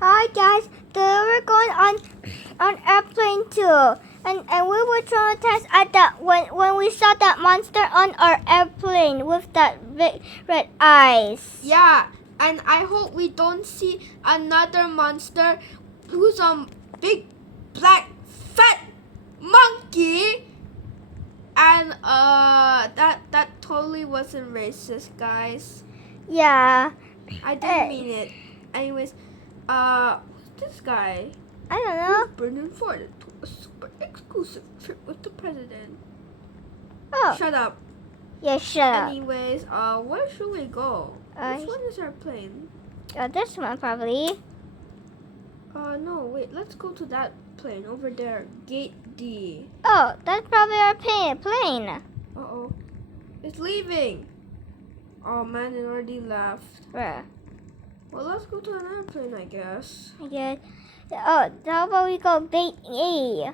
Hi guys, today we're going on airplane too, and we were traumatized at that when we saw that monster on our airplane with that big red eyes. Yeah, and I hope we don't see another monster who's a big black fat monkey. And that totally wasn't racist, guys. Yeah, I didn't mean it. Anyways, who's this guy? I don't know. Brendan Ford to a super exclusive trip with the president. Oh, Shut up. yeah, shut up. Anyways, where should we go? Which one is our plane? This one probably. No, wait. Let's go to that plane over there. Gate D. Oh, that's probably our plane. Uh-oh. It's leaving. Oh man, it already left. Where? Well, let's go to another plane, I guess. Yeah. Oh, how about we go gate A?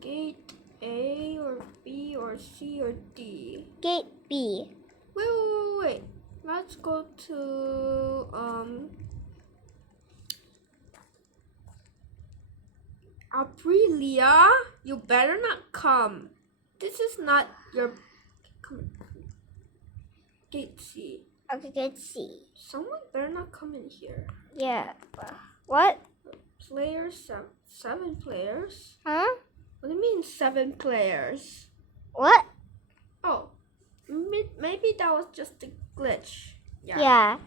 Gate A or B or C or D? Gate B. Wait. Let's go to, Aprilia, you better not come. This is not your... Come. Gate C. Okay, gate C. Someone better not come in here. Yeah. What? Players, seven players? Huh? What do you mean 7 players? What? Oh, maybe that was just a glitch. Yeah.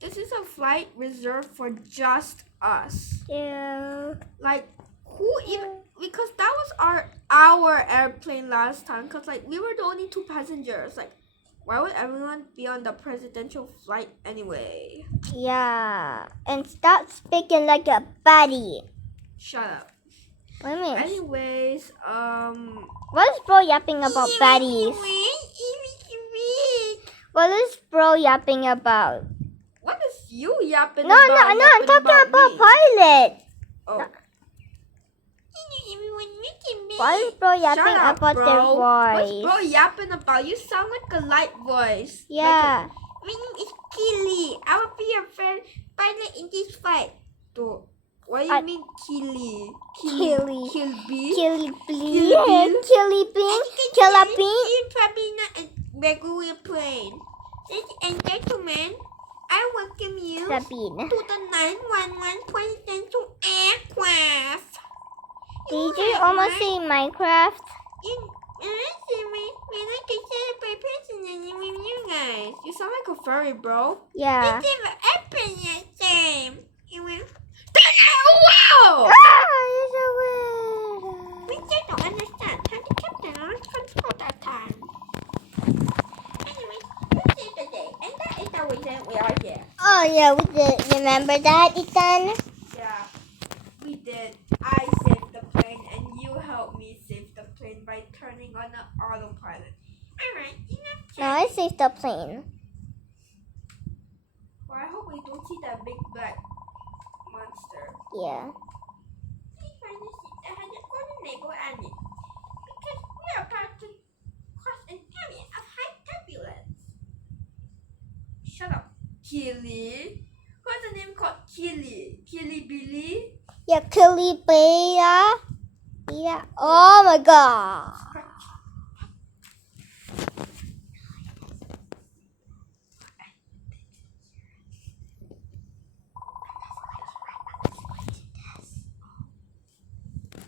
This is a flight reserved for just us. Yeah. Like, who even... Because that was our airplane last time. Because, like, we were the only 2 passengers. Like, why would everyone be on the presidential flight anyway? Yeah. And stop speaking like a baddie. Shut up. What do you mean? Anyways, What is bro yapping about baddies? What is bro yapping about? What is you yapping No, about? I'm talking about me? pilot. Oh. No. Why is bro yapping Shut up, about bro. their What's voice? bro yapping about? You sound like a light voice. Yeah. My name is Keely. I will be your friend pilot in this fight. So, what do you mean Keely? Keely. Kill B? Killy Kill Bean. Bill? Killy Bean. Killer Bean. It's probably not a regular plane. Ladies and gentlemen, I welcome you Sabine. to the 911 presidential aircraft. Did you almost say Minecraft? We like to celebrate personally with you guys. You sound like a furry, bro. Yeah. We never open that time. Wow! Ah, you're so weird. We just don't understand how the captain lost control that time. Anyway, this is the day, and that is the reason we are here. Oh yeah, we did. Remember that, Ethan? Yeah, we did. I saved the plane, and you helped me save the plane by turning on the autopilot. Alright, enough No, I saved the plane. Well, I hope we don't see that big black monster. Yeah. Please find a seat that has a golden label on it. Because we are about to cross an area of high turbulence. Shut up, Keely. What's the name called Keely? Keely Billy? Yeah, Killy Bea. Yeah. Oh my god.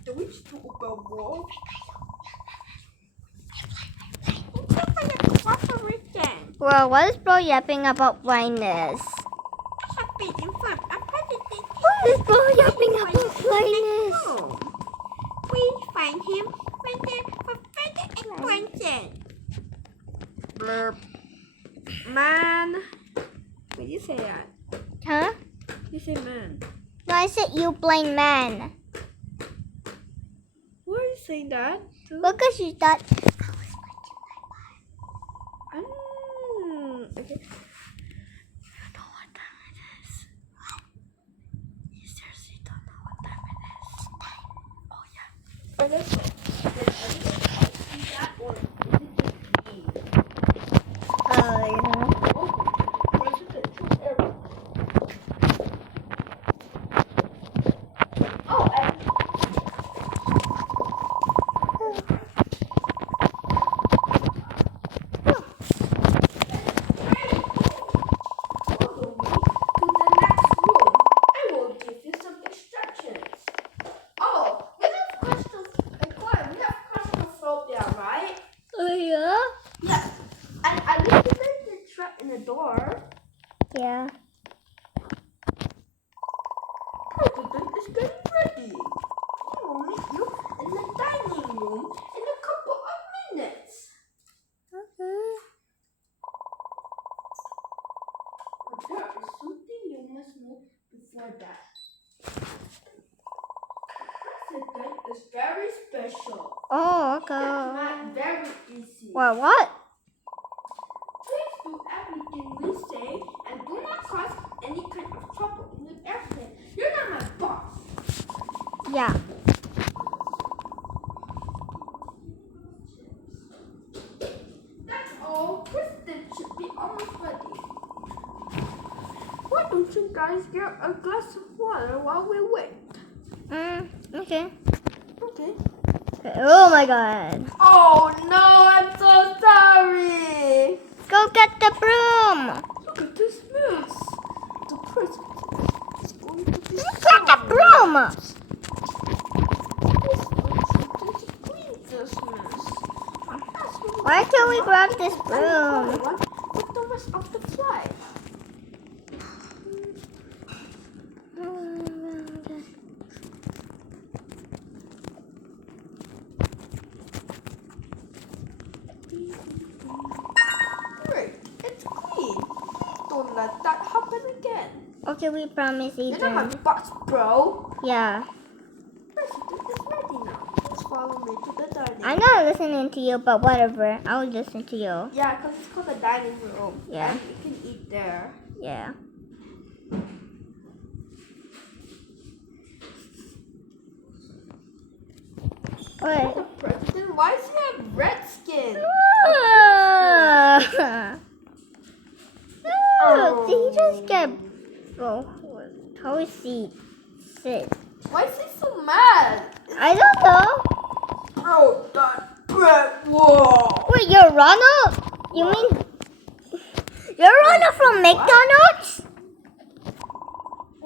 The witch to open wall. Well, what is bro yapping about blindness? What is bro yapping about blindness? Please find him right there for further explanation. Blurb. Man. What did you say that? Huh? You say man. No, I said you blind man. Why are you saying that? Because you thought Okay. You know what time it is? You seriously don't know what time it is? Oh yeah. Oh, let's go. Did everyone else see that, or is it just me? you know. Oh, presidential airport. like that. President is very special. Oh, It's okay. not very easy. Well, what? Please do everything we say and do not cause any kind of trouble in the airplane. You're not my boss. Yeah. That's all. President should be almost ready. Why don't you guys get a glass of water while we wait? Okay. Okay. Oh my god. Oh no, I'm so sorry. Go get the broom. Look at this mess. The president is going to be Get the sorry. broom. Clean this mess. Why can't we grab this broom? With the rest of the flight. Great, it's clean. Don't let that happen again. Okay, we promise, You're not my Ethan. boss, bro. Yeah. President is ready now. Please follow me to the dining room. I'm not listening to you, but whatever. I'll listen to you. Yeah, because it's called the dining room. Yeah. And you can eat there. Yeah. What? The president, why does he have red skin? Oh, did he just get... Oh, how is he sit? Why is he so mad? I don't know. Bro, that bread wall. Wait, you're Ronald? You mean... You're Ronald from McDonald's?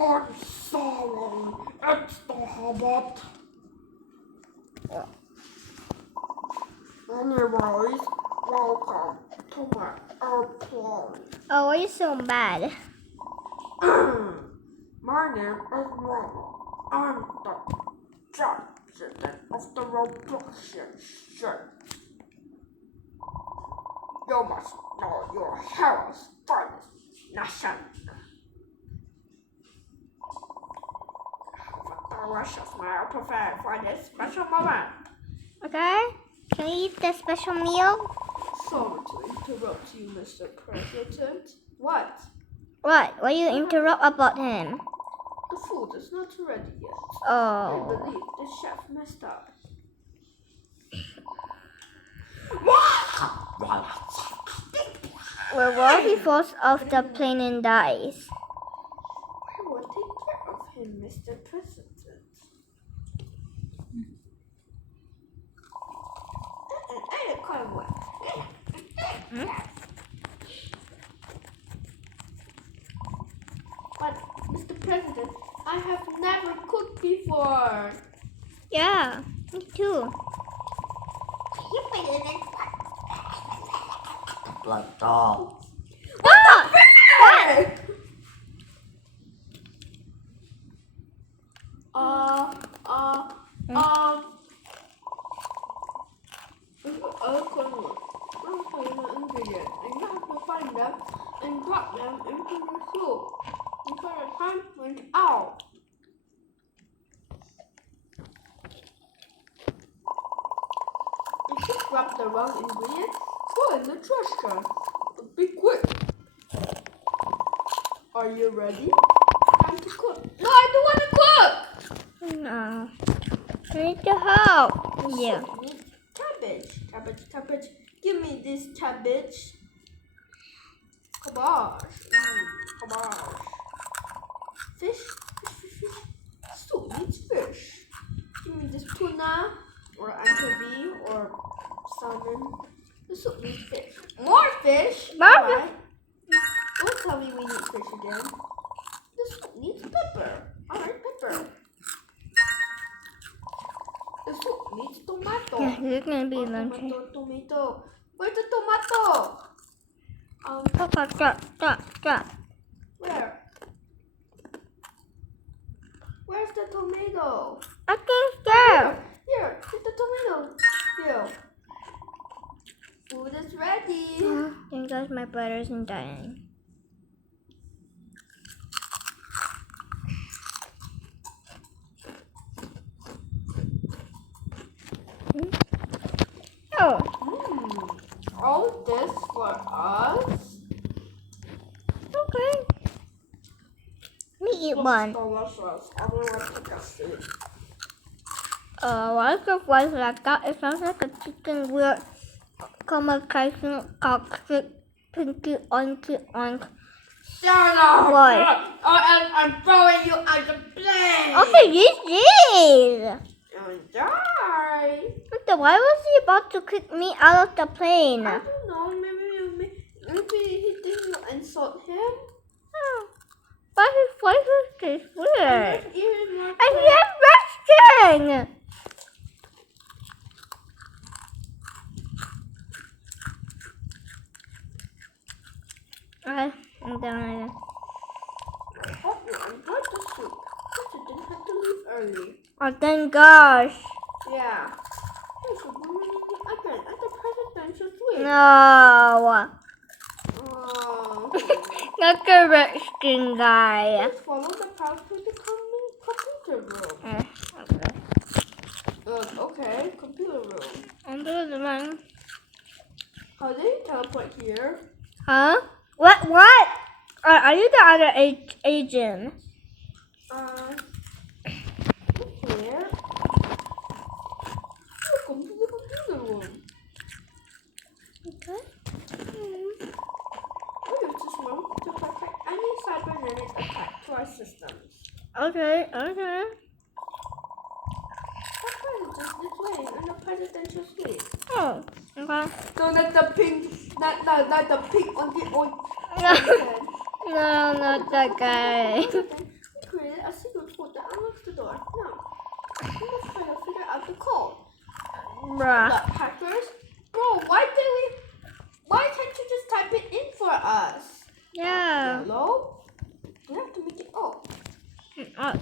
I'm sorry. It's the Hobbit. Anyways, welcome to my airplane. Oh, why are you so mad? My name is Ronald. I'm the president of the Robloxian ship. You must know your hero's finest nation. Have a delicious meal prepared for this special moment. Okay? Can you eat the special meal? Sorry to interrupt you, Mr. President. What? What? Why you interrupt about him? The food is not ready yet. I Oh. believe the chef messed up. Well, what if he falls off the plane and dies? We will take care of him, Mr. President. But, Mr. President, I have never cooked before. Yeah, me too. Black dog. What? I'll tell you the ingredients, and you have to find them and drop them into the soup until the time runs out. If you grab the wrong ingredients, go in the trash can. But be quick. Are you ready? Time to cook. No, I don't want to cook. No. I need to help. Yeah. So we need cabbage. Cabbage. Give me this cabbage. Cabbage. Cabbage. Fish. Soup needs fish. Give me this tuna or anchovy or salmon. The soup needs fish. More fish. More Alright. Don't tell me we need fish again. The soup needs pepper. Alright, pepper. The soup needs tomato. Yeah, you're gonna be lunching. Tomato. Where's the tomato? Papa, stop. Where? Where's the tomato? Okay, there. Here, get the tomato. Here. Food is ready. Thank God my brother isn't dying. all this for us. Okay. Me eat one. Delicious. Everyone take a seat. What the was like that? It sounds like a chicken weird communication cockpit pinky on. Shut up! Why? I'm throwing you out the plane! Okay, this. Enjoy! But why was he about to kick me out of the plane? I don't know, maybe he didn't insult him. But his voice is just weird. Let's eat it more And he quick. has resting! Okay, I'm done. Oh, I'm glad to sleep. But you didn't have to leave early. Oh, thank gosh. Yeah. You should be meeting again at the presidential suite. No. Oh. Not the resting guy. Let's follow the path to the computer room. Okay, computer room. I'm doing the one. How did you teleport here? Huh? What? Are you the other agent? Here. Welcome to the computer room. Okay. We use this room to perfect any cybernetic attack to our systems. Okay. Our president is displaying in the presidential suite. Oh, okay. No, not the pink, not the pink on the old. No, not that guy. We created a secret code that unlocks the door. Now, we must try to figure out the code. Bruh. Look, hackers, bro, why can't you just type it in for us? Yeah. Yellow? We have to make it. Oh, Oh,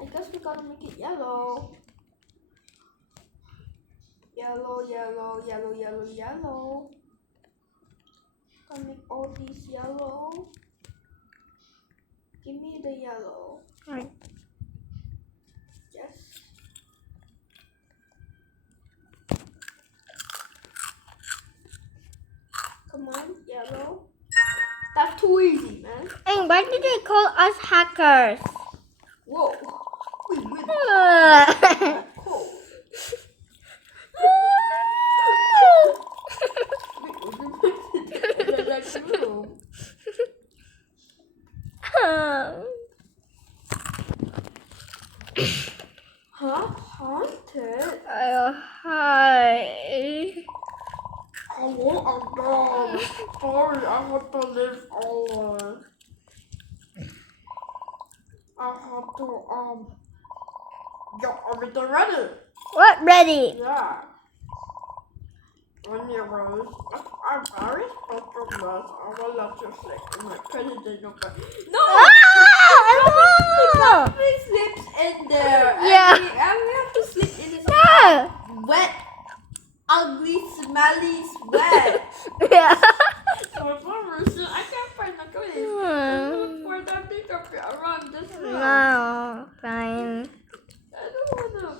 I guess we gotta make it yellow. Yellow. Gotta make all these yellow. Give me the yellow. right. Yes. Come on, yellow. That's too easy, man. And why did they call us hackers? Whoa. We really Uh, that cold. Huh? Haunted? Hi. Hello, I'm done. Sorry, I have to live alone. I have to, get everything ready. What ready? Yeah. When you rose, I'm very special mess. I will let you sleep in my presidential bed. No! Ah, He sleeps in there. Yeah. And we have to sleep in this no. wet, ugly, smelly sweat. Yeah. So for some reason, I can't find the code. Look for the pickup around this room. No, fine. I don't wanna.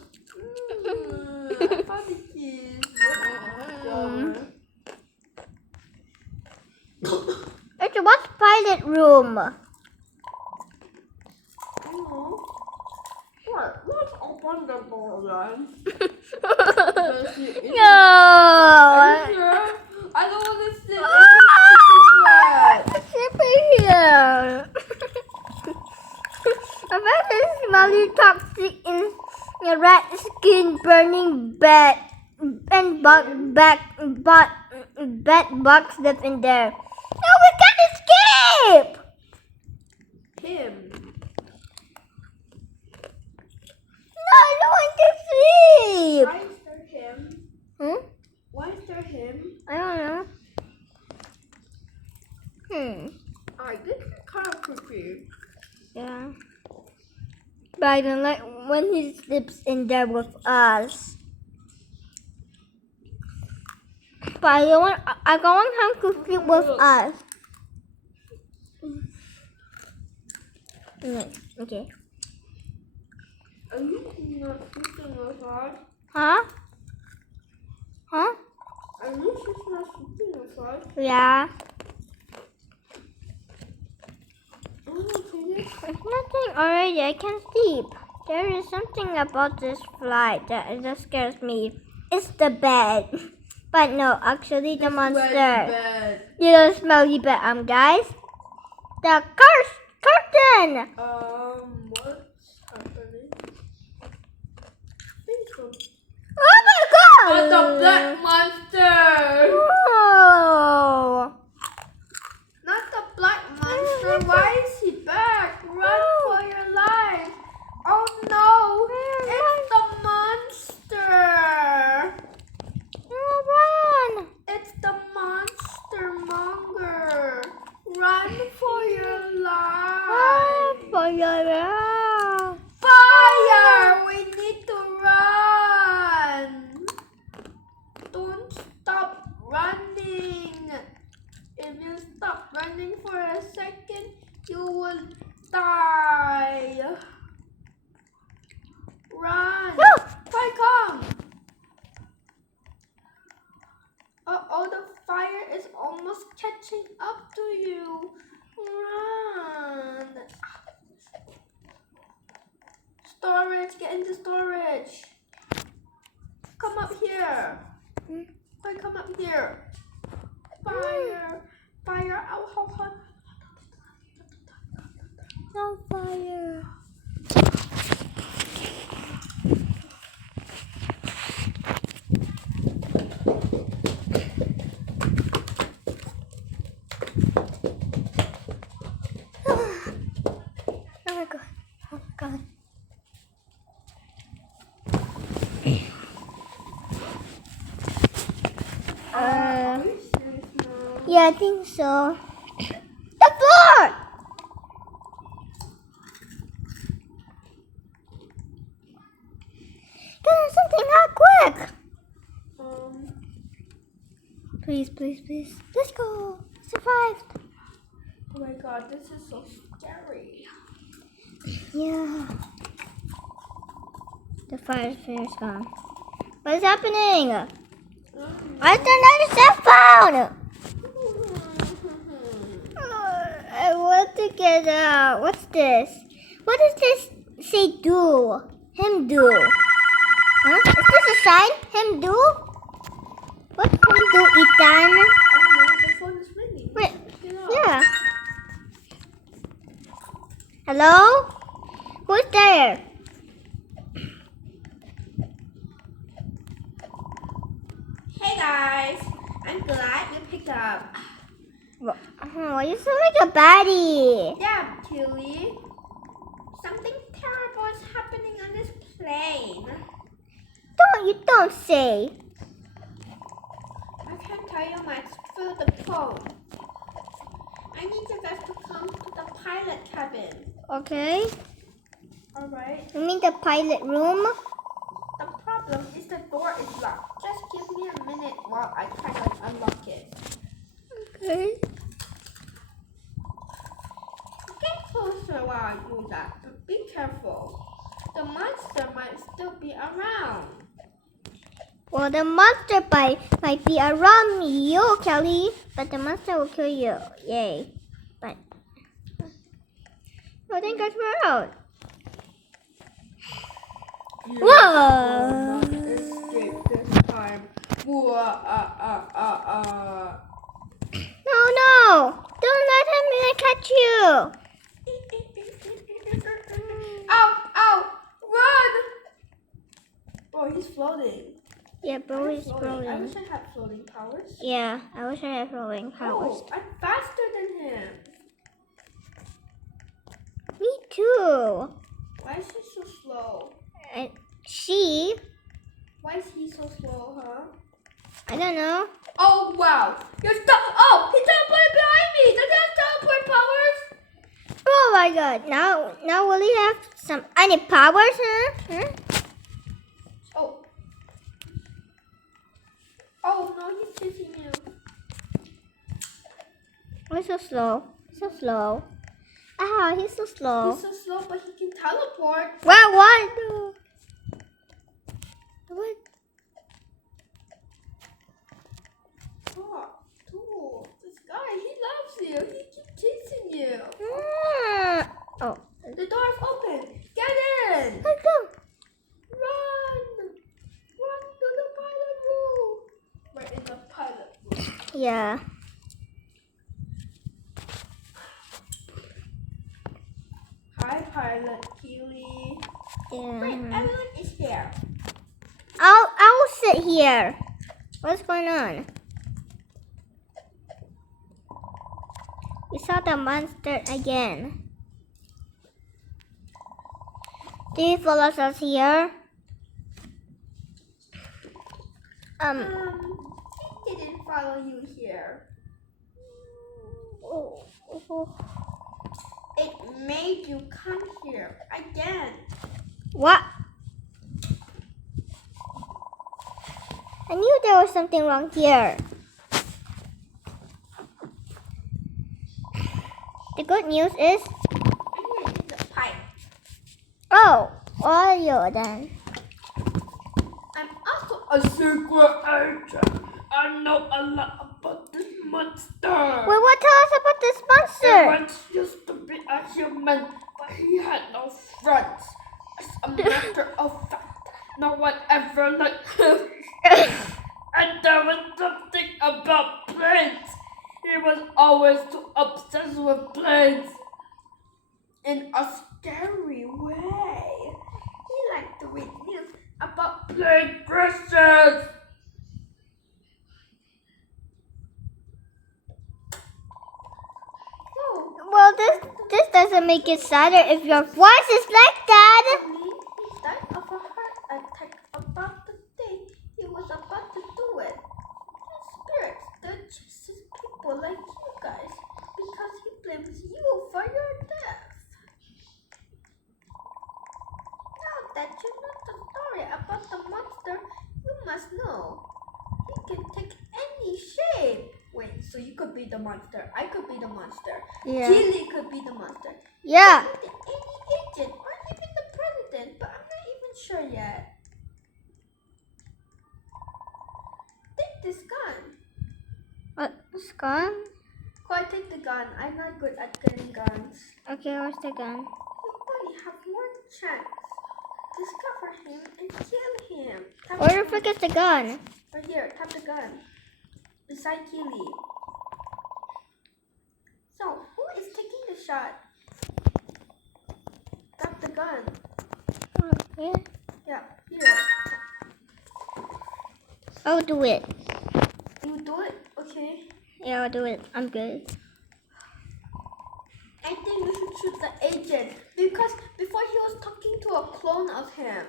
I found the keys. It's what's pilot room? What? Let's open the door then. No. Are you sure? I don't want to sit in the It's here. I bet it's smelly toxic in the rat skin burning bed and bed bugs live in there. No, we can't escape! Him. No, I don't want to sleep! Why is there him? Why is there him? I don't know. This is kind of creepy. Yeah. But I don't like when he sleeps in there with us. But I don't want him to sleep with us. Okay. Are you not sleeping with us? Huh? Huh? At least it's not sleeping inside. Yeah. Okay. There's nothing already. I can't sleep. There is something about this fly that scares me. It's the bed. But no, actually the monster. Bed. You don't smelly bed, guys. The curtain. What's happening? Think so. Oh my god! Oh, the black monster! Oh. Not the black monster. Why is he back? Run for your life! Oh no! It's the monster! Oh, run! It's the monster monger! Run for your life! For your life. Fire! We need to run! Don't stop running! If you stop running for a second, you will die! Run! Oh. Fire come! Uh-oh, the fire is almost catching up to you. Run! Storage, get into storage. Come up here. Quick, come up here. Fire, fire, ow, how hot. No fire. Oh my god. Oh my god. Are you serious now? Yeah, I think so. The floor! Do something not quick! Please, please, please. Let's go. Survived. Oh my god, this is so scary. Yeah. The fire is gone. What is happening? I turned on the cell phone! I want to get out. What's this? What does this say do? Him do. Huh? Is this a sign? Him do? What's him do, Ethan? I don't know, the phone is ringing. Wait. Pick it up. Yeah. Hello? Who's there? Hey guys, I'm glad you picked up. Oh, you sound like a baddie. Yeah, Tilly. Something terrible is happening on this plane. Don't say. I can't tell you much through the phone. I need you guys to come to the pilot cabin. Okay. Alright? You mean the pilot room? The problem is the door is locked. Just give me a minute while I try to unlock it. Okay. Get closer while I do that, but be careful. The monster might still be around. Well, the monster might be around you, Kelly, but the monster will kill you. Yay. But, oh, thank God we're out. You Whoa. will not escape this time. No. Don't let him catch you. Ow! Run! Oh, he's floating. Yeah, bro is I floating. wish I had floating powers. Yeah, I wish I had floating powers. Oh, I'm faster than him. Me too. Why is he so slow? And she, Why is he so slow, huh? I don't know. Oh, wow. You're stuck. Oh, he teleported behind me. Does he have teleport powers? Oh my God! Now will he have some any powers, huh? Oh. Oh, no, he's chasing you. Why so slow? So slow. Ah, he's so slow. He's so slow, but he can teleport. What? What? The door is open. Get in. Let's go. Run. Run to the pilot room. We're in the pilot room. Yeah. Hi, Pilot Keely. Wait, Yeah. everyone is here. I'll sit here. What's going on? We saw the monster again. Do you follow us here? He didn't follow you here. It made you come here again. What? I knew there was something wrong here. The good news is, I'm in the pipe. oh, are you then? I'm also a secret agent. I know a lot about this monster. Wait, what? Tell us about this He monster. once used to be a human, but he had no friends. As a matter of fact, no one ever liked him. And there was something about planes. He was always too obsessed with planes. In a scary way. He liked to read news about plane crashes. So, Well, this doesn't make it sadder if your voice is like that. he died of a heart attack about the day he was about to do it. His spirits still chases people like you guys because he blames you for your death. Now that you know the story about the monster, you must know he can take any shape. Wait, so you could be the monster, I could be the monster, Yeah. Keely could be the monster. Yeah. Maybe any agent or even the president, but I'm not even sure yet. Take this gun. What? It's gone? Go ahead, take the gun. I'm not good at getting guns. Okay, where's the gun? You only have one chance. Discover him and kill him. Tap Where the the frick is the gun? Right here, tap the gun. Beside Keely. So, who is taking the shot? Tap the gun. Okay. Yeah, here. I'll do it. You do it? Okay. Yeah, I'll do it. I'm good. I think we should shoot the agent because before he was talking to a clone of him.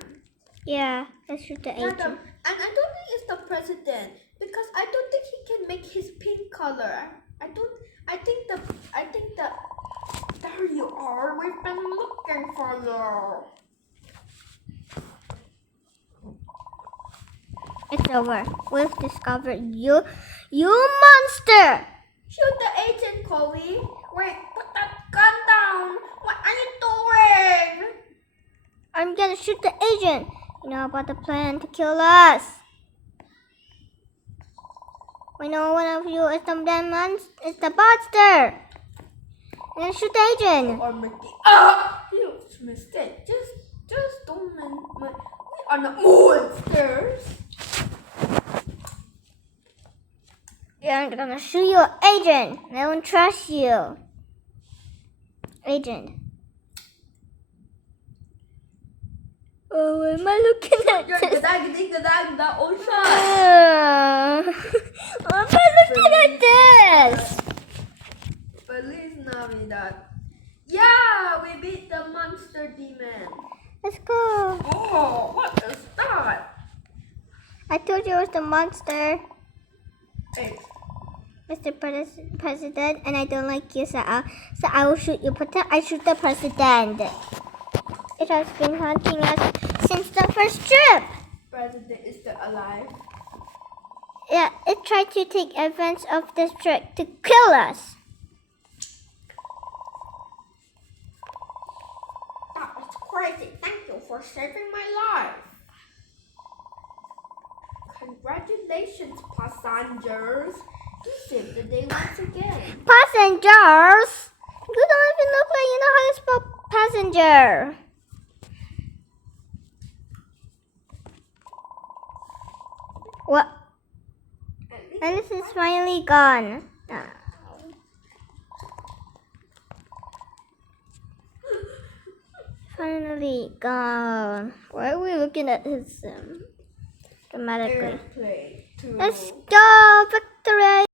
Yeah, let's shoot the agent. And I don't think it's the president because I don't think he can make his pink color. I think the there you are. We've been looking for you. It's over. We've discovered you. You monster! Shoot the agent, Chloe. Wait, put that gun down. What are you doing? I'm gonna shoot the agent. You know about the plan to kill us. We know one of you is the monster. I'm gonna shoot the agent. Or Mickey. Huge mistake. Just don't we are not monsters. Yeah, I'm gonna shoot your agent. I don't trust you. Agent. Oh, am I looking at You're this? ganda, oh shot. Why am I looking at this? Feliz Navidad. Yeah, we beat the monster demon. Let's go. Oh, what is that? I told you it was the monster, Hey, Mr. President, and I don't like you, so I will shoot you. I shoot the president. It has been hunting us since the first trip. president is still alive. Yeah, it tried to take advantage of this trick to kill us. That was crazy. Thank you for saving my life. Congratulations, passengers. You saved the day once again. Passengers? You don't even look like you know how to spell passenger. What? Alice is finally gone. Finally gone. Why are we looking at his dramatically? Airplane. Let's go, victory!